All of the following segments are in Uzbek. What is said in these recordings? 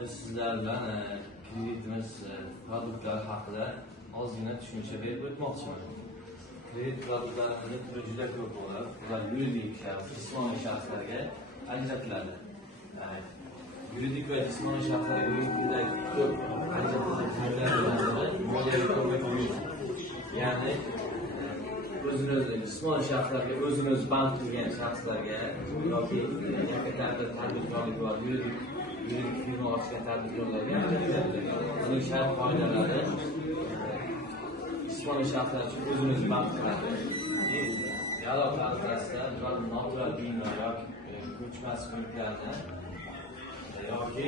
Biz sizlar bilan kreditimiz produktlari haqida ozgina tushuncha berib o'tmoqchiman. Kredit produktlarimiz turi juda ko'p bo'lib, ular yuridik jismoniy shaxslarga ajratiladi. Yuridik va jismoniy shaxslarga bugungi ko'p ajratiladigan moliyaviy ko'mak buyurtma. Ya'ni o'zini jismoniy shaxslarga, o'zini o'zi band qilgan shaxslarga yoki yakkalarda tadbirkorlik va yuridik firma ochgan tadbirkorlarga uning shart qoidalari jismoniy shaxslar uchun o'zini o'zi band qiladi. Dialog asosida natural bino yoki ko'chmas mulklarni yoki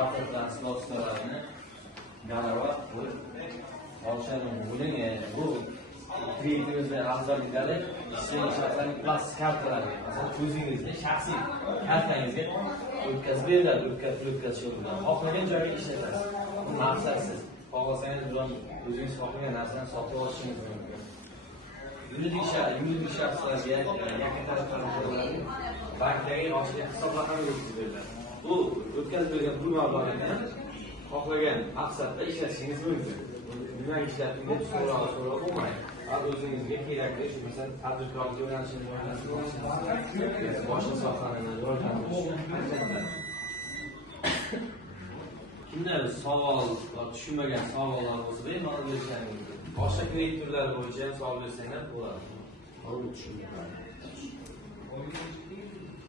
avtotransport vositalarini baravar qilib olishadi. Bu kreditimizda afzalliklari jismoniy shaxslarning plastik kartalari, masalan, o'zingizning shaxsiy kartangizga o'tkazib beriladi, o'tkazish yo'lida. Xohlagan joyga ishlatasiz. Bu maqsadsiz. Xohlasangiz bilan o'zingiz xohlagan narsani sotib olishingiz mumkin. Yuridik shaxslarga yakka tadbirkorlarning bankdagi ochilgan hisoblarni o'tkazib beriladi. Bu o'tkazib berilgan pul mablag'ini xohlagan maqsadda ishlatishingiz mumkin. Nima ishlating deb so'roq bo'lmaydi. O'zingizga kerakli, shu masalan, tadbirkorlikka yo'nalishingiz boshqa sohalarni rivojlantirish. Kimda savol va tushunmagan savollar bo'lsa, bemalol berishingiz mumkin. Boshqa kredit turlari bo'yicha savol bersanglar bo'ladi. Tushundim.